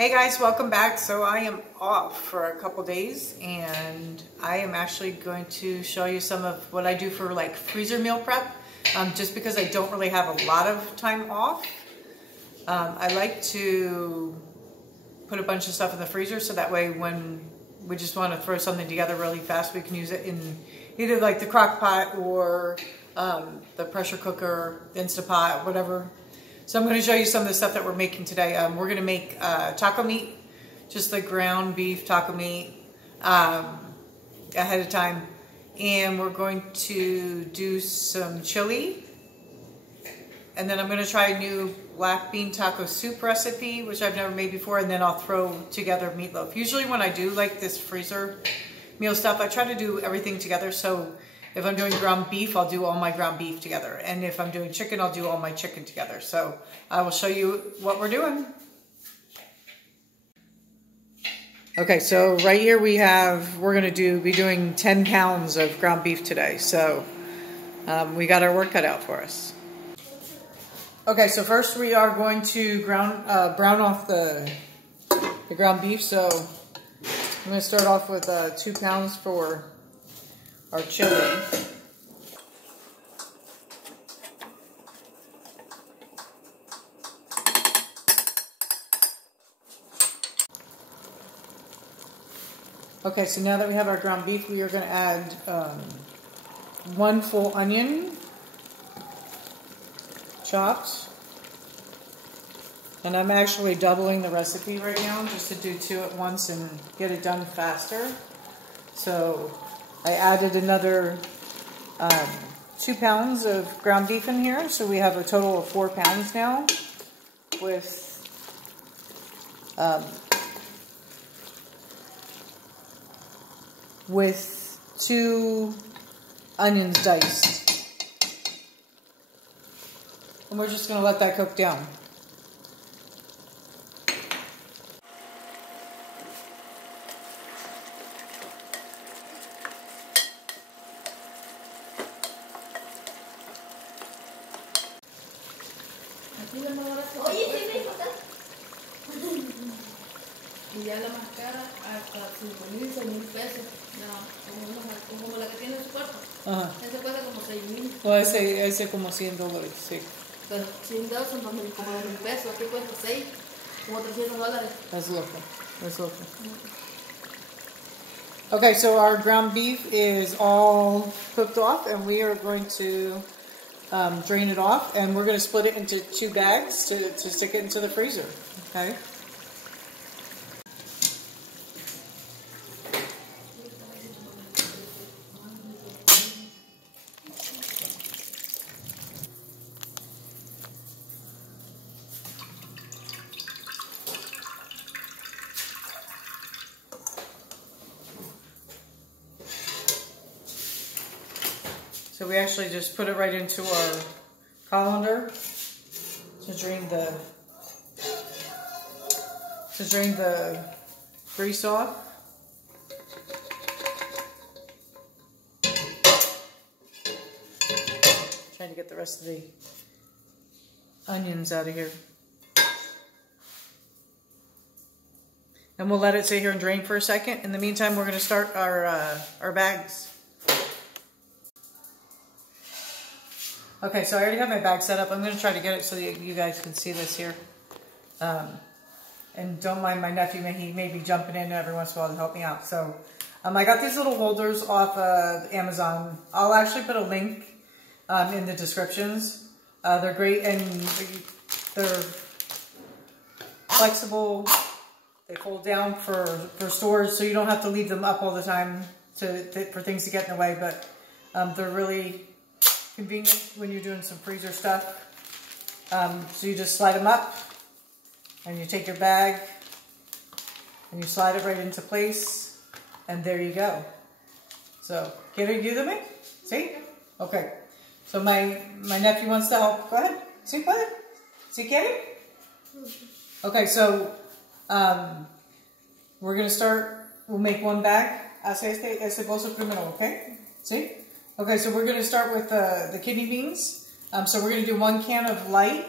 Hey guys, welcome back. So I am off for a couple days and I am actually going to show you some of what I do for like freezer meal prep. Just because I don't really have a lot of time off. I like to put a bunch of stuff in the freezer so that way when we just want to throw something together really fast, we can use it in either like the crock pot or the pressure cooker, the Instapot, whatever. So I'm going to show you some of the stuff that we're making today. We're going to make taco meat, just the ground beef taco meat ahead of time. And we're going to do some chili. And then I'm going to try a new black bean taco soup recipe, which I've never made before. And then I'll throw together meatloaf. Usually when I do like this freezer meal stuff, I try to do everything together. So if I'm doing ground beef, I'll do all my ground beef together. And if I'm doing chicken, I'll do all my chicken together. So I will show you what we're doing. Okay, so right here we're going to be doing 10 pounds of ground beef today. So we got our work cut out for us. Okay, so first we are going to brown off the ground beef. So I'm going to start off with 2 pounds for our chili. Okay, so now that we have our ground beef, we are going to add 1 full onion, chopped. And I'm actually doubling the recipe right now just to do 2 at once and get it done faster. So I added another 2 pounds of ground beef in here, so we have a total of 4 pounds now with 2 onions diced. And we're just going to let that cook down. Oye, sí me dijo acá. Y ya la más cara hasta 5,000, 6,000 pesos. No, como la que tiene en su cuarto. Ajá. Ese cuesta como 6,000. O ese como $100, sí. Pero $100 son como 2,000 pesos. Aquí cuesta 6, como $300. That's local. That's local. Okay, so our ground beef is all cooked off, and we are going to drain it off, and we're going to split it into 2 bags to stick it into the freezer. Okay. So we actually just put it right into our colander to drain the grease off. Trying to get the rest of the onions out of here. And we'll let it sit here and drain for a second. In the meantime, we're going to start our bags. Okay, so I already have my bag set up. I'm going to try to get it so that you guys can see this here. And don't mind my nephew, he may be jumping in every once in a while to help me out. So I got these little holders off Amazon. I'll actually put a link in the descriptions. They're great and they're flexible. They fold down for storage, so you don't have to leave them up all the time for things to get in the way. But they're really convenient when you're doing some freezer stuff. So you just slide them up and you take your bag and you slide it right into place and there you go. So, ¿quiere ayúdame? ¿Sí? Okay. So my nephew wants to help. Go ahead. ¿Sí puede? ¿Sí quiere? Okay, so we're going to start. We'll make 1 bag. Hace este bolso primero, okay? ¿Sí? Okay, so we're going to start with the kidney beans. So we're going to do 1 can of light.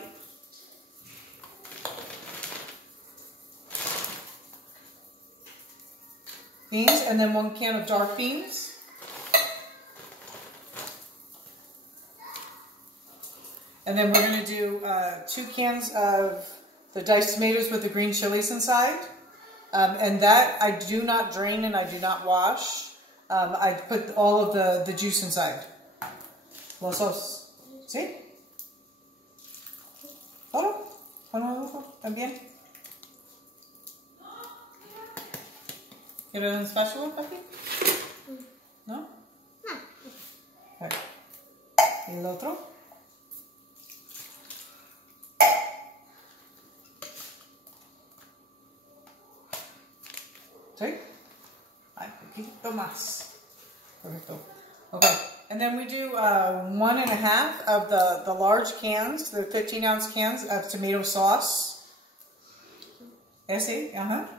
beans, and then 1 can of dark beans. And then we're going to do 2 cans of the diced tomatoes with the green chilies inside. And that I do not drain and I do not wash. I put all of the juice inside. Los dos. ¿Sí? ¿Todo? ¿También? ¿Quieres un spatula, papi? ¿No? Okay. ¿Y el otro? ¿Sí? Ay, un poquito más. Perfecto. Okay. And then we do 1.5 of the large cans, the 15-ounce cans of tomato sauce. Ese, ajá.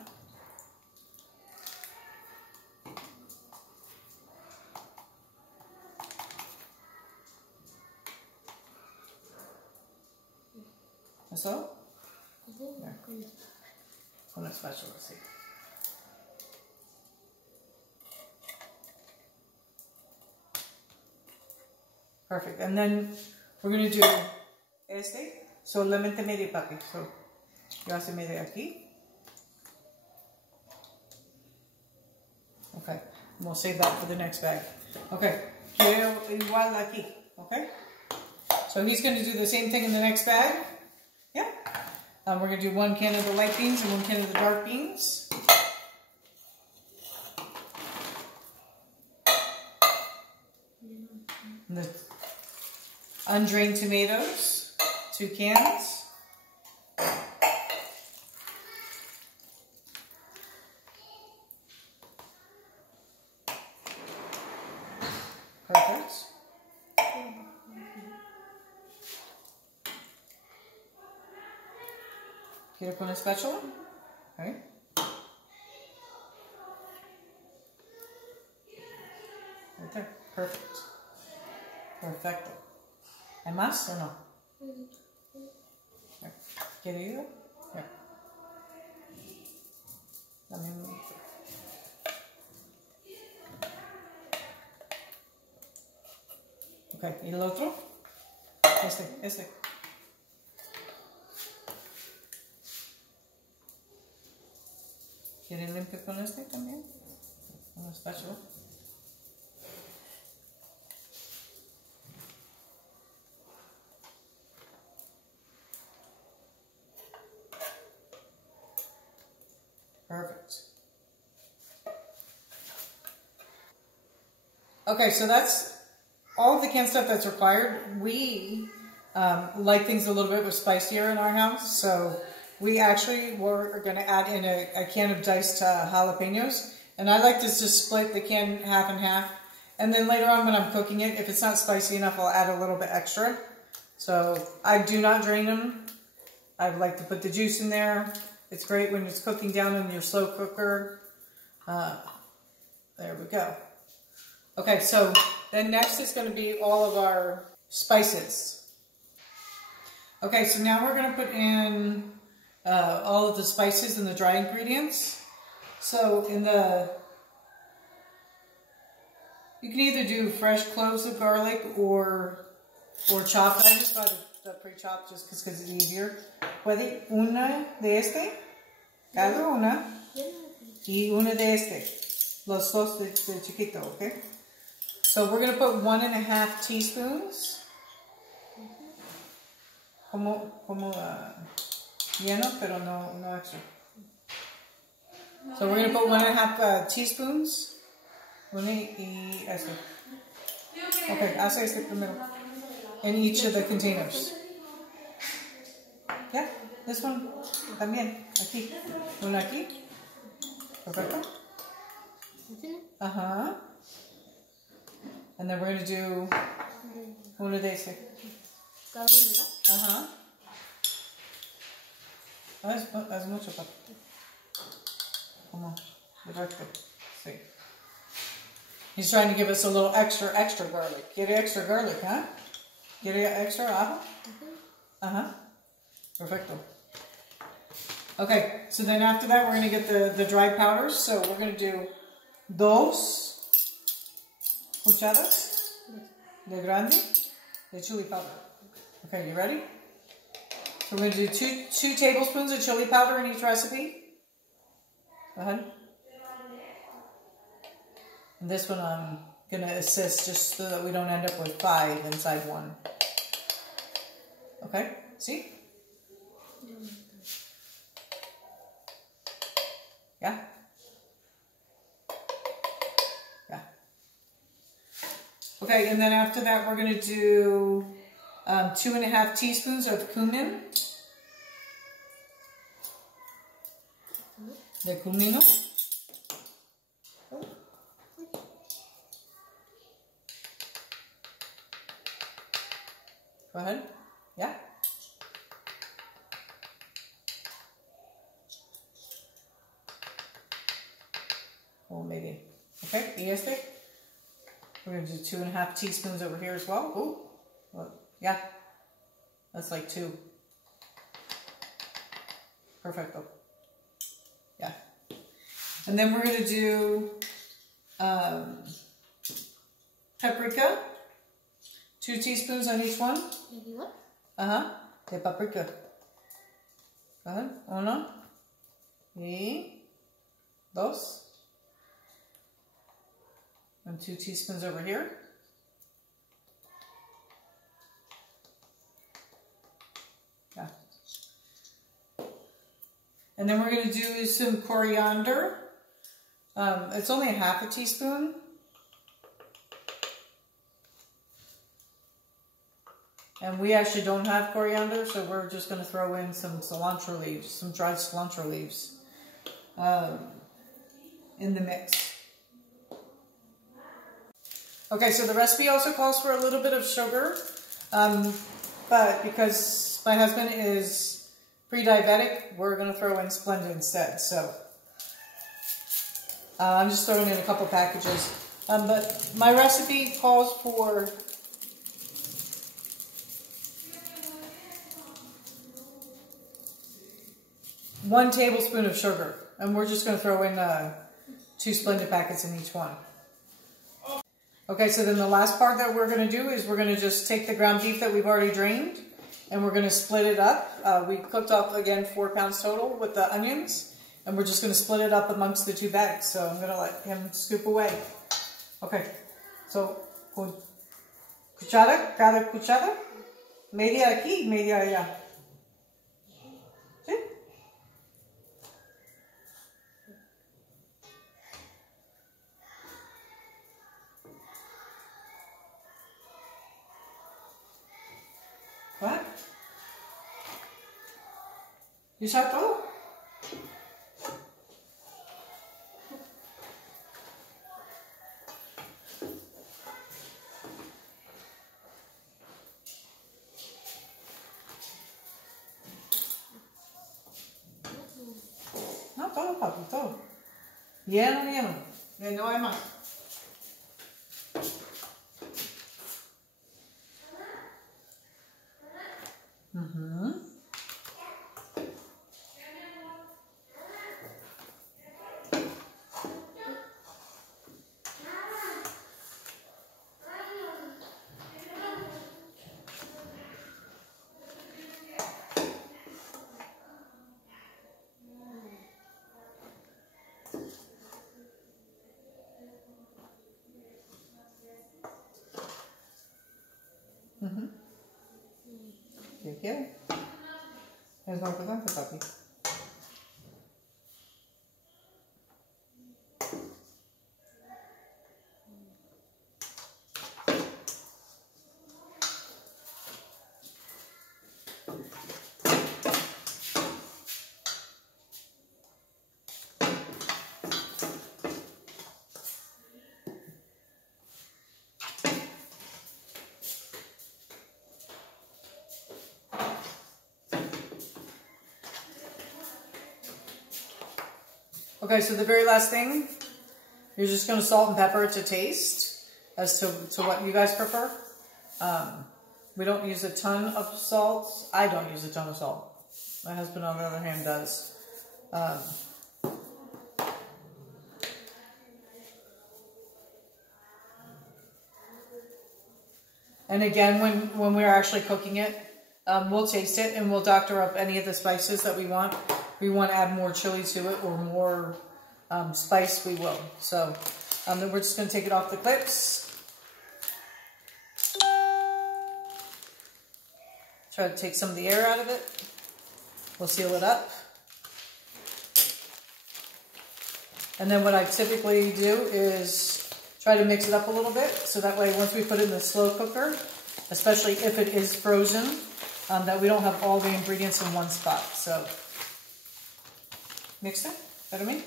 ¿Eso? Yeah. Con la spatula, sí. Perfect. And then we're going to do este. Solamente medio, papi. So, yo hace medio aquí. Okay. And we'll save that for the next bag. Okay. Quiero igual aquí. Okay. So he's going to do the same thing in the next bag. Yeah. We're going to do 1 can of the light beans and 1 can of the dark beans. And the undrained tomatoes, 2 cans. Perfect. ¿Quiero con a spatula? Okay. Right there. Perfect. Perfecto. ¿Hay más o no? Okay. ¿Quiere ir? Yeah. Dame un momento. Okay. ¿Y el otro? Este. ¿Quiere limpiar con este también? Con la spatula. Perfect. Okay, so that's all of the canned stuff that's required. We like things a little bit spicier in our house, so we actually were going to add in a can of diced jalapenos. And I like to just split the can half and half. And then later on when I'm cooking it, if it's not spicy enough, I'll add a little bit extra. So I do not drain them. I like to put the juice in there. It's great when it's cooking down in your slow cooker. There we go. Okay, so then next is going to be all of our spices. Okay, so now we're going to put in all of the spices and the dry ingredients. So in you can either do fresh cloves of garlic or chopped. I just buy the pre-chopped just because it's easier. Puede una de este, cada una, y una de este. Los dos de chiquito, okay? So we're going to put 1.5 teaspoons. Como lleno, pero no extra. So we're going to put 1.5 teaspoons. Una y esto. Okay, hace este primero. In each of the containers. Yeah, this one también. Aquí. Una aquí. Perfecto. Uh-huh. And then we're going to do uno de ese. Uh-huh. Es mucho, papá. Como, directo. Sí. He's trying to give us a little extra garlic. Quiere extra garlic, huh? Quiere extra ajo? Uh-huh. Perfecto. Okay, so then after that, we're going to get the dry powders. So we're going to do 2 cucharas de grande de chili powder. Okay, you ready? So we're going to do 2 tablespoons of chili powder in each recipe. Go ahead. And this one I'm going to assist just so that we don't end up with 5 inside 1. Okay, see? Yeah? Yeah. Okay, and then after that we're going to do 2½ teaspoons of cumin. De cumino. Go ahead. Yeah. Oh, maybe. Okay, y este. We're going to do 2½ teaspoons over here as well. Oh, well, yeah. That's like 2. Perfecto. Yeah. And then we're going to do paprika. 2 teaspoons on each one. Maybe what? De paprika. Go ahead. 1 y 2. And 2 teaspoons over here. Yeah. And then we're going to do some coriander. It's only ½ teaspoon. And we actually don't have coriander, so we're just going to throw in some cilantro leaves, some dried cilantro leaves in the mix. Okay, so the recipe also calls for a little bit of sugar, but because my husband is pre-diabetic, we're going to throw in Splenda instead. So I'm just throwing in a couple packages. But my recipe calls for 1 tablespoon of sugar, and we're just going to throw in 2 Splenda packets in each one. Okay, so then the last part that we're going to do is we're going to just take the ground beef that we've already drained, and we're going to split it up. We cooked up, again, 4 pounds total with the onions, and we're just going to split it up amongst the 2 bags. So I'm going to let him scoop away. Okay, so cuchara, cada cuchara, media aquí, media allá. ¿Sí? What? ¿Y ya todo? No, todo, papi, todo. Lleno, lleno. No hay más. ¿Qué quieres? Es lo importante, papi. Okay, so the very last thing, you're just going to salt and pepper it to taste as to what you guys prefer. We don't use a ton of salt. I don't use a ton of salt. My husband, on the other hand, does. And again, when we're actually cooking it, we'll taste it and we'll doctor up any of the spices that we want. If we want to add more chili to it or more spice, we will. So then we're just going to take it off the clips. Try to take some of the air out of it. We'll seal it up. And then what I typically do is try to mix it up a little bit, so that way once we put it in the slow cooker, especially if it is frozen, that we don't have all the ingredients in one spot. So mix it, better me.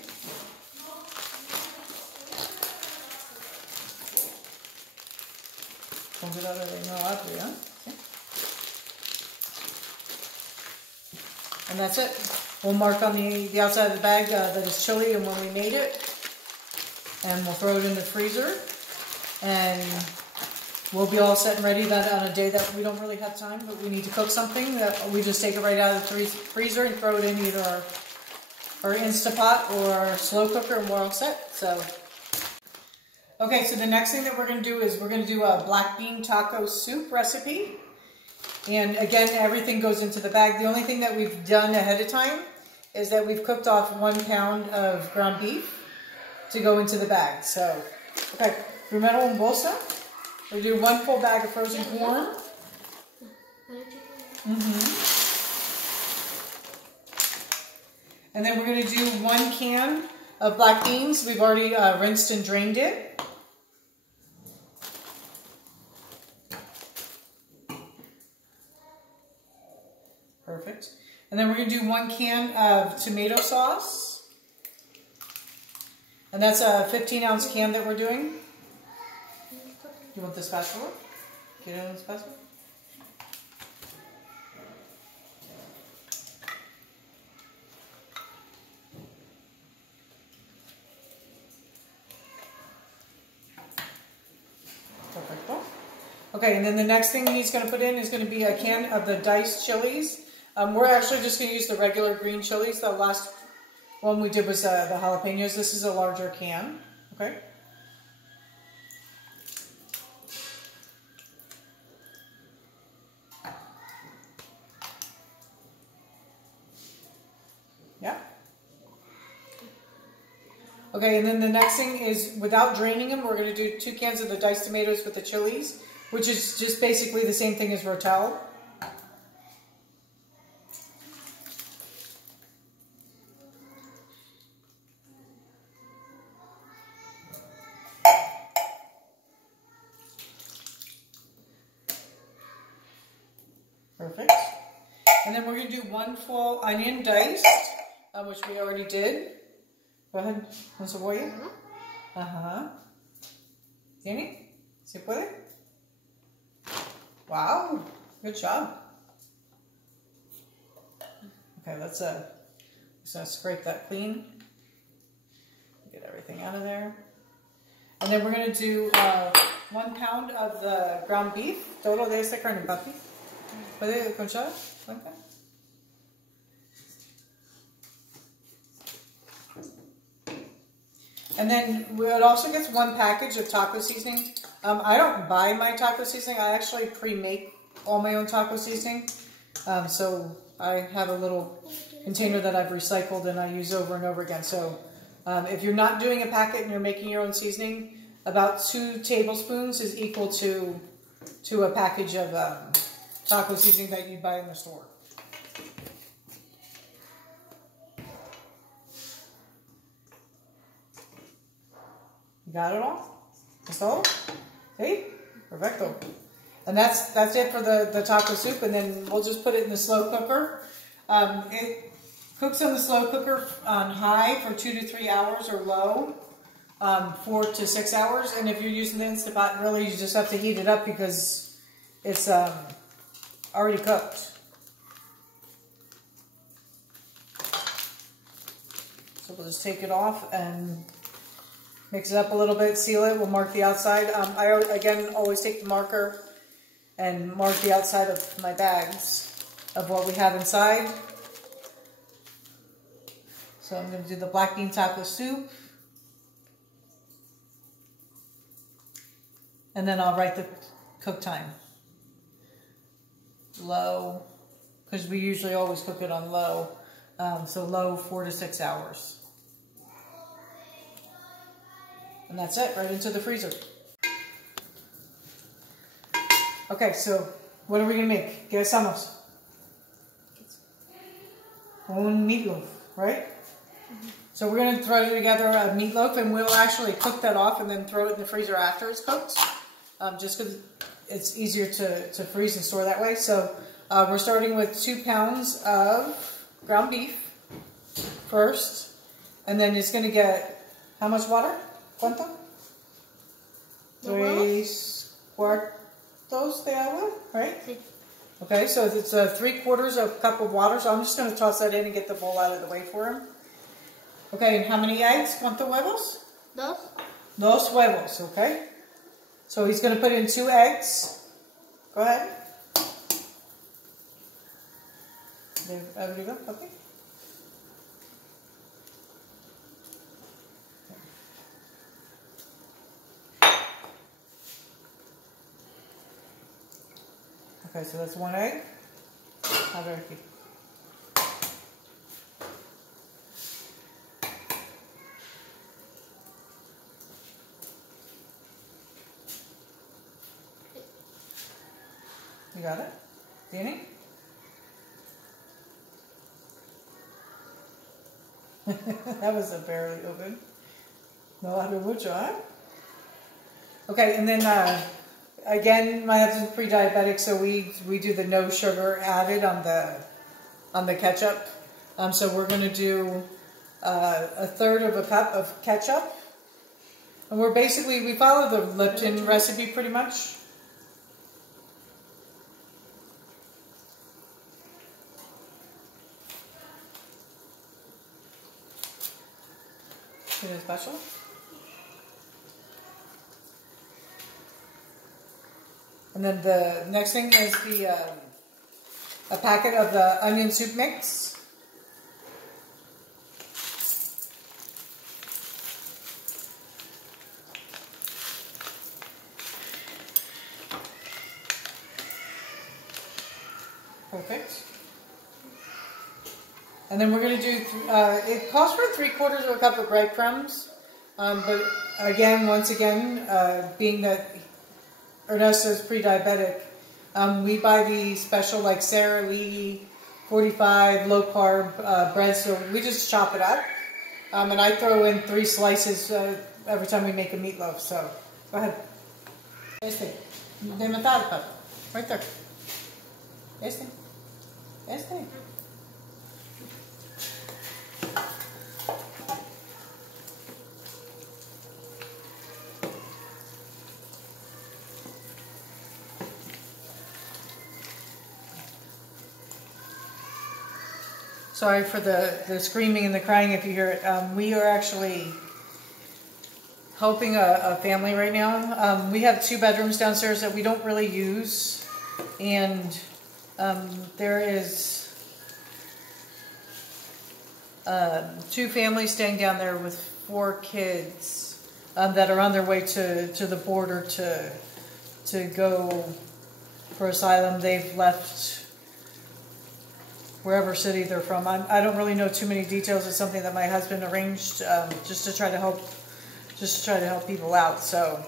And that's it. We'll mark on the outside of the bag that it's chili and when we made it. And we'll throw it in the freezer. And we'll be all set and ready that on a day that we don't really have time, but we need to cook something, that we just take it right out of the freezer and throw it in either our Instapot or our slow cooker and we're all set. So, okay, so the next thing that we're going to do is we're going to do a black bean taco soup recipe. And again, everything goes into the bag. The only thing that we've done ahead of time is that we've cooked off 1 pound of ground beef to go into the bag. So, okay, primero un bolsa. We'll do 1 full bag of frozen corn. And then we're going to do 1 can of black beans. We've already rinsed and drained it. Perfect. And then we're going to do 1 can of tomato sauce. And that's a 15-ounce can that we're doing. You want this spatula? Get it on the spatula? Perfecto. Okay, and then the next thing he's going to put in is going to be a can of the diced chilies. We're actually just going to use the regular green chilies. The last one we did was the jalapenos. This is a larger can. Okay. Yeah. Okay, and then the next thing is, without draining them, we're going to do 2 cans of the diced tomatoes with the chilies, which is just basically the same thing as Rotel. Perfect. And then we're going to do 1 full onion diced, which we already did. Go ahead, con cebolla. Ajá. ¿Tiene? ¿Se puede? Wow, good job. Okay, let's scrape that clean. Get everything out of there. And then we're going to do 1 pound of the ground beef. Todo de esta carne, papi. ¿Puede conchar? Okay. And then it also gets 1 package of taco seasoning. I don't buy my taco seasoning. I actually pre-make all my own taco seasoning. So I have a little container that I've recycled and I use over and over again. So if you're not doing a packet and you're making your own seasoning, about 2 tablespoons is equal to a package of taco seasoning that you buy in the store. You got it all? So, see? Perfecto. And that's it for the taco soup, and then we'll just put it in the slow cooker. It cooks in the slow cooker on high for 2 to 3 hours, or low 4 to 6 hours. And if you're using the Instapot, really you just have to heat it up because it's already cooked. So we'll just take it off and mix it up a little bit, seal it. We'll mark the outside. I, again, always take the marker and mark the outside of my bags of what we have inside. So I'm going to do the black bean taco soup. And then I'll write the cook time. low, because we usually always cook it on low. So low 4 to 6 hours. And that's it, right into the freezer. Okay, so what are we gonna make? ¿Qué hacemos? Un meatloaf, right? So we're gonna throw together a meatloaf, and we'll actually cook that off and then throw it in the freezer after it's cooked. Just because it's easier to freeze and store that way. So we're starting with 2 pounds of ground beef first, and then it's gonna get how much water? ¿Cuánto? 3 cuartos de agua, right? Sí. Okay, so it's 3/4 of a cup of water. So I'm just going to toss that in and get the bowl out of the way for him. Okay, and how many eggs? ¿Cuántos huevos? 2. 2 huevos, okay? So he's going to put in 2 eggs. Go ahead. There we go, okay. Okay, so that's 1 egg. A ver aquí. You got it? ¿Tiene? That was a barely open. No hace mucho, huh? Okay, and then again, my husband's pre-diabetic, so we do the no sugar added on the ketchup. So we're going to do 1/3 of a cup of ketchup, and we follow the Lipton recipe pretty much. Is it special? And then the next thing is a packet of the onion soup mix. Perfect. And then we're going to do, it calls for 3/4 of a cup of breadcrumbs. But again, once again, being that Ernesto's pre-diabetic, we buy the special like Sara Lee 45 low carb bread, so we just chop it up. And I throw in 3 slices every time we make a meatloaf, so go ahead. Este, de metal, Papa. Right there. Este. Sorry for the screaming and the crying if you hear it. We are actually helping a family right now. We have 2 bedrooms downstairs that we don't really use, and there is 2 families staying down there with 4 kids that are on their way to the border to go for asylum. They've left wherever city they're from. I don't really know too many details. It's something that my husband arranged just to try to help people out. So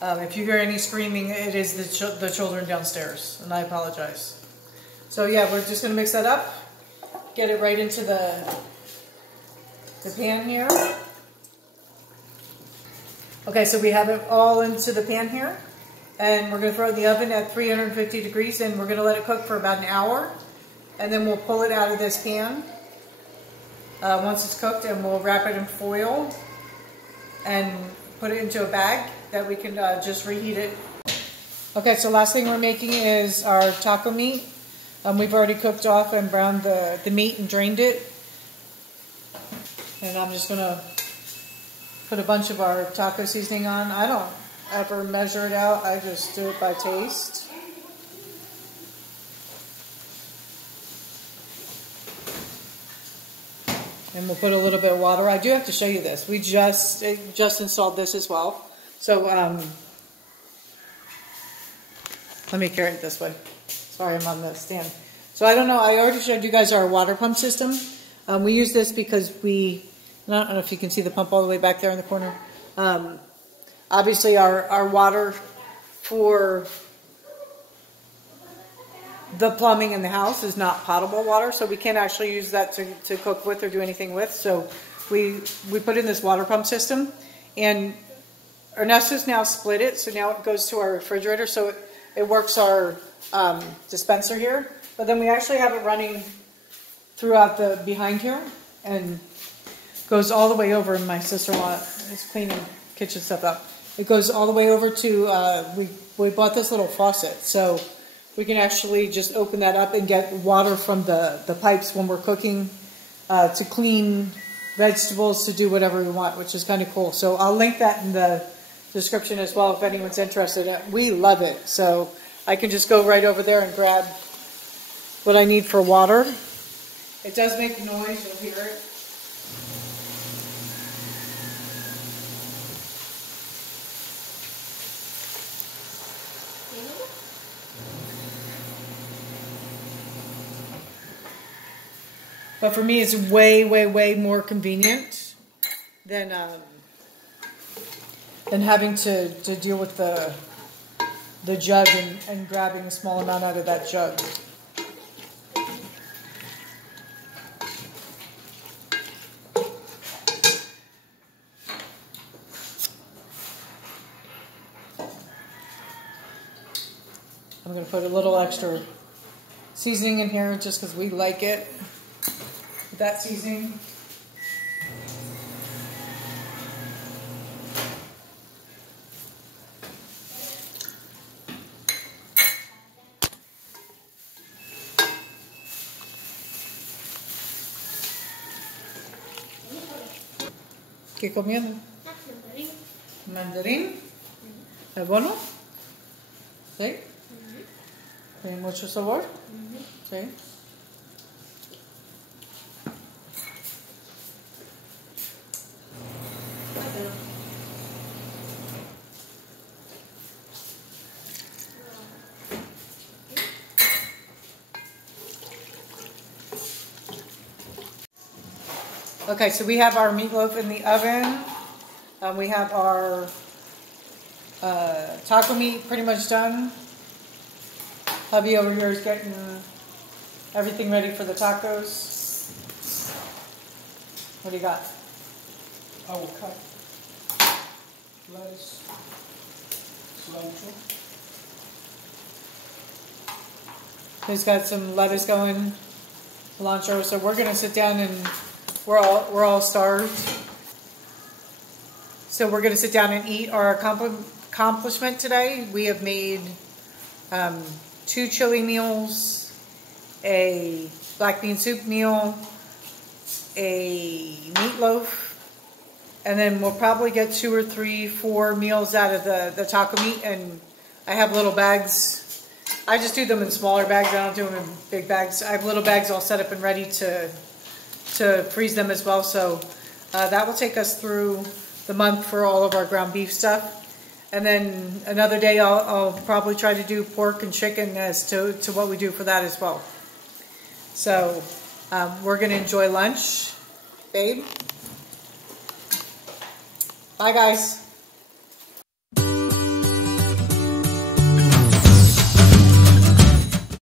if you hear any screaming, it is the children downstairs, and I apologize. So yeah, we're just going to mix that up, get it right into the pan here. Okay, so we have it all into the pan here, and we're going to throw it in the oven at 350 degrees, and we're going to let it cook for about an hour. And then we'll pull it out of this pan once it's cooked, and we'll wrap it in foil and put it into a bag that we can just reheat it. Okay, so last thing we're making is our taco meat. We've already cooked off and browned the meat and drained it. And I'm just going to put a bunch of our taco seasoning on. I don't ever measure it out. I just do it by taste. And we'll put a little bit of water. I do have to show you this. We just installed this as well. So let me carry it this way Sorry, I'm on the stand. So I don't know, I already showed you guys our water pump system. We use this because I don't know if you can see the pump all the way back there in the corner. Obviously our water for the plumbing in the house is not potable water, so we can't actually use that to cook with or do anything with. So we put in this water pump system, and Ernesto's now split it, so now it goes to our refrigerator, so it works our dispenser here, but then we actually have it running throughout the behind here, and goes all the way over, and my sister-in-law is cleaning kitchen stuff up. It goes all the way over to, we bought this little faucet, so we can actually just open that up and get water from the pipes when we're cooking to clean vegetables, to do whatever we want, which is kind of cool. So I'll link that in the description as well if anyone's interested. We love it. So I can just go right over there and grab what I need for water. It does make noise, you'll hear it. But for me, it's way, way, way more convenient than having to deal with the jug and grabbing a small amount out of that jug. I'm going to put a little extra seasoning in here just because we like it. That seasoning. ¿Qué comiendo? Mandarín. ¿Es bueno? ¿Sí? ¿Tiene mucho sabor? Sí. Okay, so we have our meatloaf in the oven. We have our taco meat pretty much done. Hubby over here is getting everything ready for the tacos. What do you got? I will cut lettuce, cilantro. He's got some lettuce going, cilantro. So we're gonna sit down and we're all starved. So we're gonna sit down and eat our accomplishment today. We have made 2 chili meals, a black bean soup meal, a meatloaf, and then we'll probably get 2 or 3, 4 meals out of the taco meat. And I have little bags. I just do them in smaller bags. I don't do them in big bags. I have little bags all set up and ready to freeze them as well. So that will take us through the month for all of our ground beef stuff. And then another day I'll probably try to do pork and chicken as to what we do for that as well. So we're going to enjoy lunch. Babe? Bye, guys.